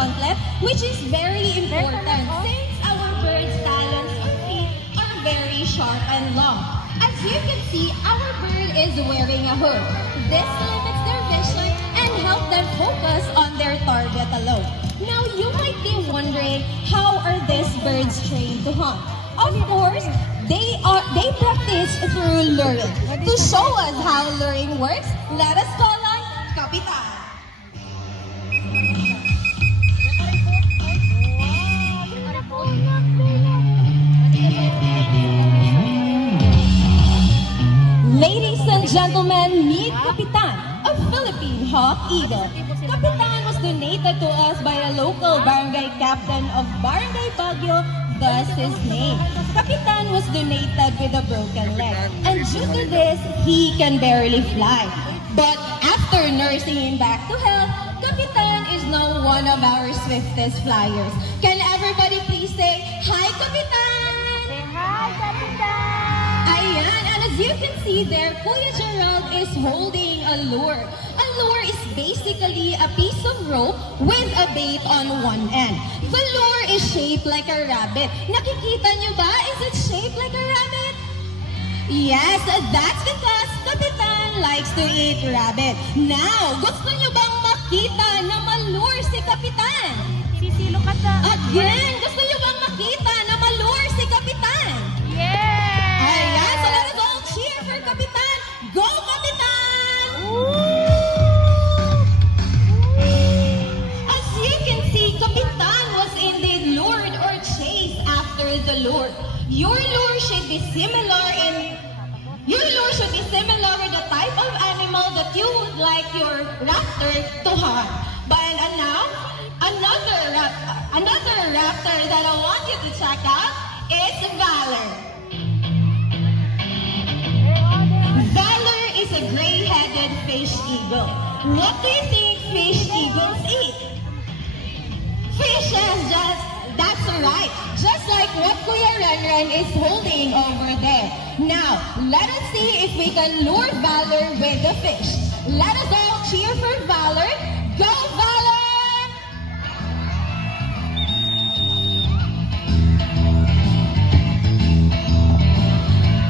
gauntlet, which is very important since our bird's talons or feet are very sharp and long. As you can see, our bird is wearing a hood. This limits their vision and helps them focus on their target alone. Now, you might be wondering, how are these birds trained to hunt? Of course, they practice through luring. To show us how luring works, let us call on Kapitan. Ladies and gentlemen, meet Kapitan, a Philippine hawk eagle. Kapitan was donated to us by a local barangay captain of Barangay Baguio, thus his name. Kapitan was donated with a broken leg, and due to this, he can barely fly. But after nursing him back to health, Kapitan is now one of our swiftest flyers. Can everybody please say, "Hi, Kapitan"? Say hi, Kapitan! Ayan, and as you can see there, Kuya Gerald is holding a lure. A lure is basically a piece of rope with a bait on one end. The lure is shaped like a rabbit. Nakikita nyo ba? Is it shaped like a rabbit? Yes, that's because Kapitan likes to eat rabbit. Now, gusto nyo bang makita na malure si Kapitan? Sisilo ka sa... Again, gusto nyo bang makita na malure si Kapitan? Yeah! Ayan, so let us all cheer for Kapitan. Go, Kapitan! As you can see, Kapitan was indeed lured or chased after the lure. Your lure should be similar with the type of animal that you would like your raptor to hunt. But now, another raptor that I want you to check out is Valor. Valor is a gray-headed fish eagle. What do you think fish eagles eat? Fishes, that's right. Just like what Kuya Renren is holding over there. Now, let us see if we can lure Valor with the fish. Let us all cheer for Valor. Go, Valor!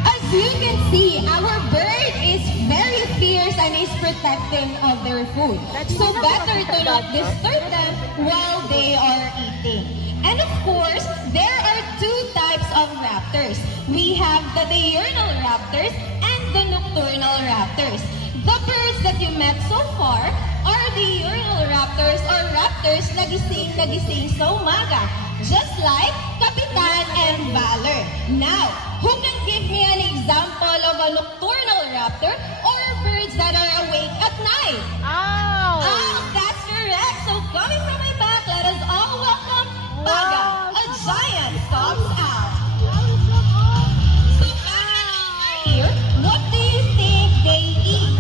As you can see, our bird is very fierce and is protecting of their food. So better to not disturb them while they are eating. And of course, there are two types of raptors. We have the diurnal raptors and the nocturnal raptors. The birds that you met so far are diurnal raptors or raptors na gising sa umaga, just like Kapitan and Valor. Now, who can give me an example of a nocturnal raptor or birds that are awake at night? Ow! Oh, that's correct. So coming from my back, let us all welcome Baga, a giant stalks owl. So Baga over here, what do you think they eat?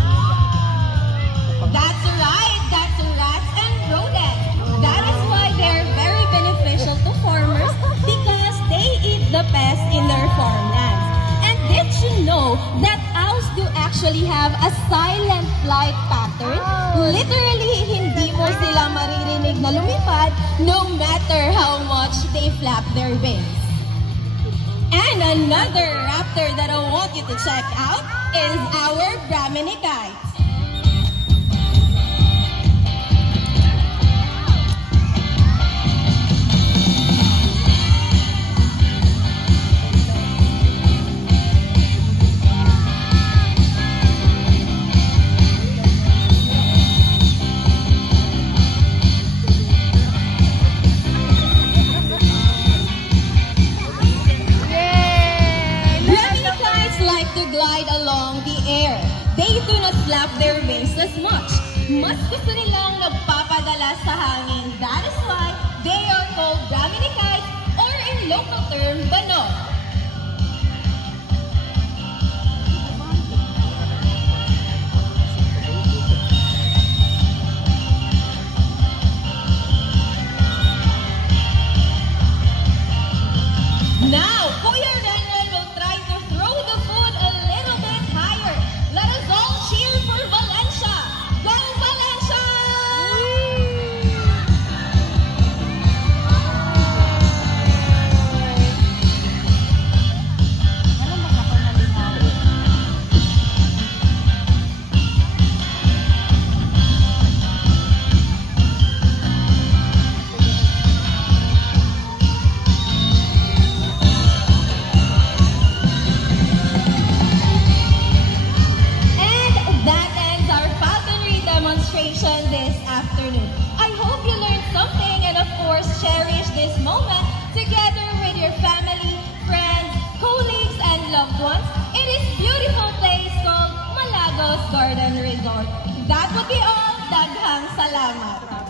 That's right, that's rats and rodents. That is why they're very beneficial to farmers because they eat the pests in their farmlands. And did you know that owls do actually have a silent flight pattern? Literally, hindi mo sila maririnig na lumipad no matter how much they flap their wings. And another raptor that I want you to check out is our Brahminikites. Along the air. They do not flap their wings as much. Mas gusto nilang nagpapadala sa hangin. That is why they are called Brahminikites or in local term, Banog. Now, Kuya Renren will try to throw the food a little bit higher. Let us all cheer for Valencia. Go, Valencia! demonstration this afternoon. I hope you learned something and of course cherish this moment together with your family, friends, colleagues, and loved ones in this beautiful place called Malagos Garden Resort. That would be all. Daghang salamat.